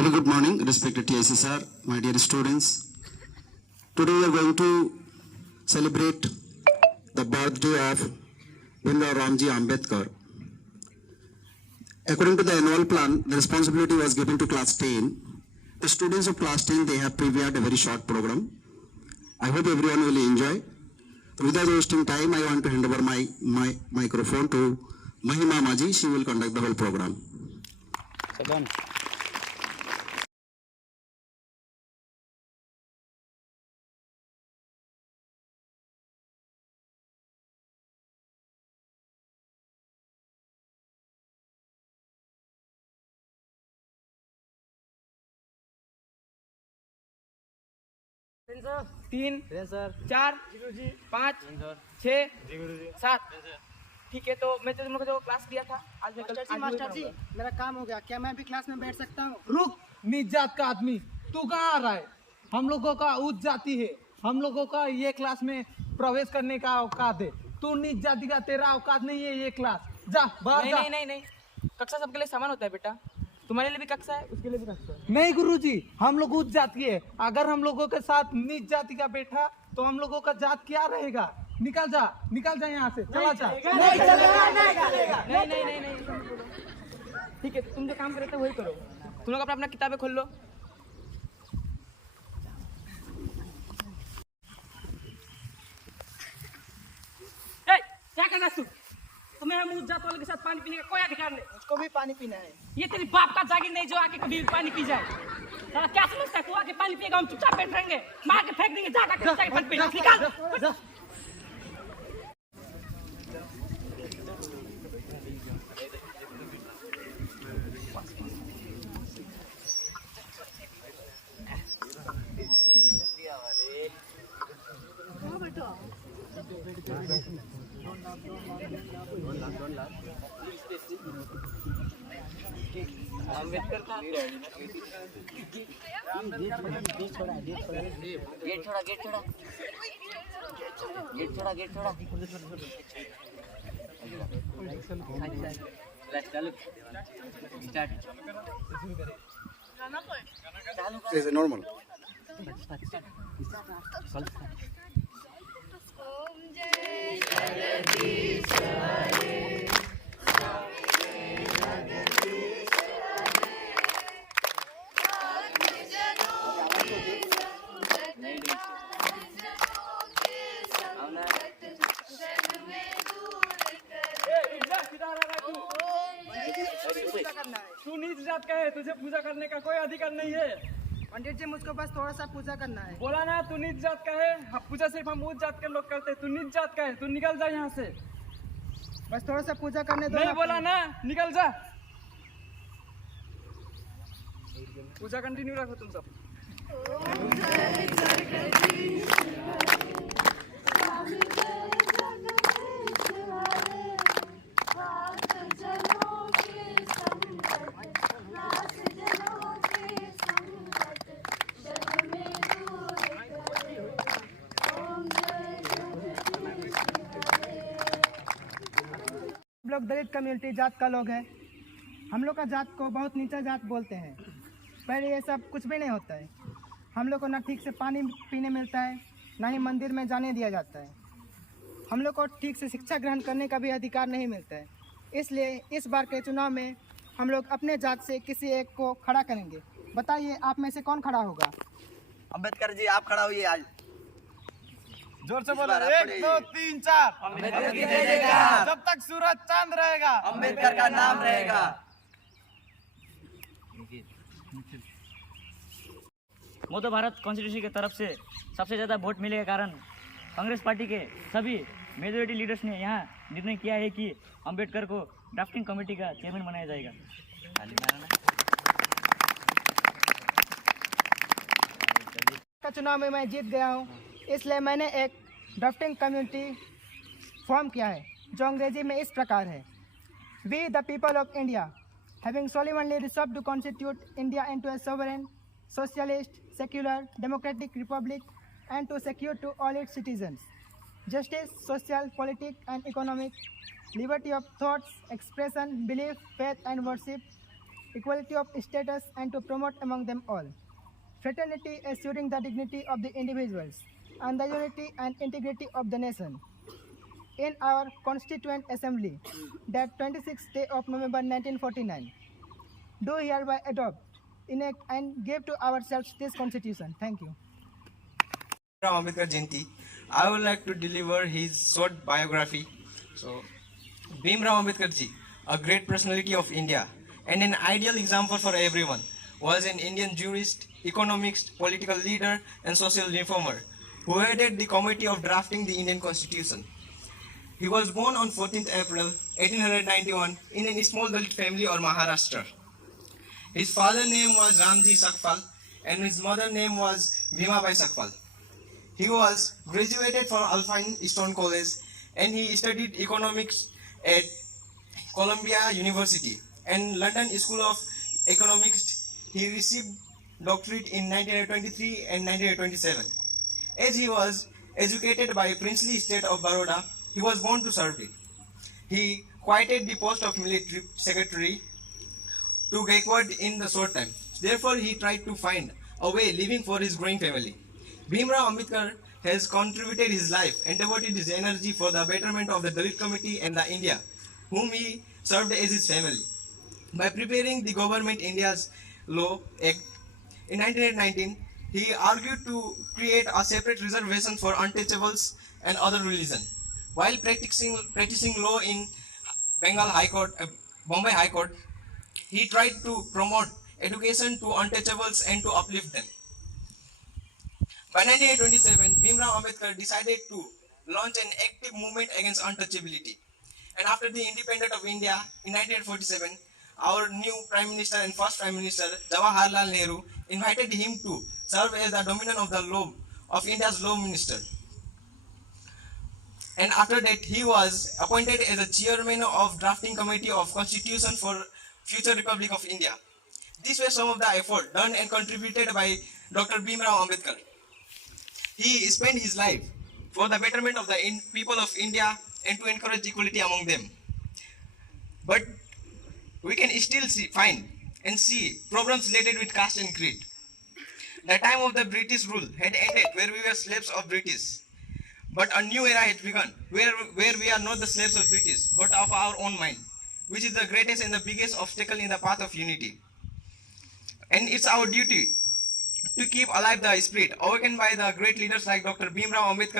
Very good morning, respected TIC sir, my dear students. Today we are going to celebrate the birthday of Bhimrao Ramji Ambedkar. According to the annual plan, the responsibility was given to class 10. The students of class 10, they have prepared a very short program. I hope everyone will enjoy. Without wasting time, I want to hand over my microphone to Mahima Maji. She will conduct the whole program. Saddam. तीन चार पाँच छः सात। ठीक है, तो मैं तुम लोग को जो क्लास दिया था आज मैं मास्टर जी, मास्टर जी मेरा काम हो गया, क्या मैं भी क्लास में बैठ सकता हूँ? रुक, नीच जात का आदमी, तू कहाँ आ रहा है? हम लोगों का उच्च जाति है, हम लोगों का ये क्लास में प्रवेश करने का औकात है। तू नीच जाति का, तेरा औकात नहीं है ये क्लास। जा बाहर नहीं, जा। नहीं नहीं नहीं, कक्षा सबके लिए समान होता है बेटा। तुम्हारे लिए भी कक्षा है, उसके लिए भी कक्षा है। नहीं गुरुजी, हम लोग उच्च जाति है। अगर हम लोगों के साथ नीच जाति का बैठा तो हम लोगों का जात क्या रहेगा? निकल जा यहाँ से, चला जा। नहीं नहीं नहीं नहीं, ठीक है, तुम जो काम करे थे वही करो। तुम लोग अपना अपना किताबें खोल लो। क्या करना तू? तुम्हें हम उस जात वाले के साथ पानी पीने का कोई अधिकार नहीं। मुझको भी पानी पीना है। ये तेरी बाप का जागीर नहीं जो आके कभी भी पानी पी जाए। साला क्या समझता है? तू आके पानी पिएगा, हम चुपचाप बैठ रहेंगे, मार के फेंक देंगे, जाकर कक्षा के फट पे निकाल। अम्बेडकर का गेट छोड़ा Is it normal? तू नीच जात का है, तुझे पूजा करने का कोई अधिकार नहीं है। पंडित जी मुझको बस थोड़ा सा पूजा करना है। बोला ना, तू नीच जात का है। पूजा सिर्फ हम उच्च जात के लोग करते हैं। तू नीच जात का है, तू निकल जा यहाँ से। बस थोड़ा सा पूजा करने दो। नहीं बोला ना, निकल जा। पूजा कंटिन्यू रखो तुम सब। हम लोग दलित कम्युनिटी जात का लोग हैं। हम लोग का जात को बहुत नीचा जात बोलते हैं। पहले ये सब कुछ भी नहीं होता है। हम लोग को ना ठीक से पानी पीने मिलता है, ना ही मंदिर में जाने दिया जाता है। हम लोग को ठीक से शिक्षा ग्रहण करने का भी अधिकार नहीं मिलता है। इसलिए इस बार के चुनाव में हम लोग अपने जात से किसी एक को खड़ा करेंगे। बताइए आप में से कौन खड़ा होगा? अम्बेडकर जी, आप खड़ा होइए आज। जोर से बोलो, 1 2 3 4। अम्बेडकर की जय जयकार। जब तक सूरज चांद रहेगा, अम्बेडकर का नाम रहेगा। मोदी भारत कॉन्स्टिट्यूशन की तरफ से सबसे ज़्यादा वोट मिले के कारण कांग्रेस पार्टी के सभी मेजोरिटी लीडर्स ने यहाँ निर्णय किया है कि अंबेडकर को ड्राफ्टिंग कमेटी का चेयरमैन बनाया जाएगा। का चुनाव में मैं जीत गया हूँ, इसलिए मैंने एक ड्राफ्टिंग कम्युनिटी फॉर्म किया है जो अंग्रेजी में इस प्रकार है। We the people of India having solemnly resolved to constitute India into a sovereign, socialist, secular, democratic republic and to secure to all its citizens justice, social, political and economic, liberty of thoughts, expression, belief, faith and worship, equality of status, and to promote among them all fraternity, assuring the dignity of the individuals and the unity and integrity of the nation. In our Constituent Assembly, that 26th day of November 1949, do hereby adopt, enact, and give to ourselves this Constitution. Thank you. Bhimrao Ambedkar Jayanti, I would like to deliver his short biography. So, Bhimrao Ambedkar ji, a great personality of India and an ideal example for everyone, was an Indian jurist, economist, political leader, and social reformer who headed the committee of drafting the Indian Constitution. He was born on 14th April 1891 in a small Dalit family of Maharashtra. His father's name was Ramji Sakpal and his mother's name was Bhimabai Sakpal. He was graduated from Alpine Stone College and he studied economics at Columbia University and London School of Economics. He received doctorate in 1923 and 1927. As he was educated by princely state of Baroda, he was born to serve it. He quitted the post of military secretary to Gaikwad in the short time. Therefore, he tried to find a way living for his growing family. Bhimrao Ambedkar has contributed his life and devoted his energy for the betterment of the Dalit community and the India, whom he served as his family. By preparing the Government India's Law Act in 1919, he argued to create a separate reservation for untouchables and other religion. While practicing law in Bengal High Court, Bombay High Court, he tried to promote education to untouchables and to uplift them. By 1927, Bhimrao Ambedkar decided to launch an active movement against untouchability. And after the independence of India in 1947, our new Prime Minister and first Prime Minister, Jawaharlal Nehru, invited him to serve as the dominant of the law of India's law minister. And after that, he was appointed as a chairman of drafting committee of Constitution for Future Republic of India. These were some of the effort done and contributed by Dr. Bhimrao Ambedkar. He spent his life for the betterment of the people of India and to encourage equality among them. But we can still find and see problems related with caste and creed. The time of the British rule had ended where we were slaves of British. But a new era had begun where we are not the slaves of British but of our own mind, which is the greatest and the biggest obstacle in the path of unity. And it's our duty to keep alive the spirit awakened by the great leaders like Dr. Bhimrao Ambedkar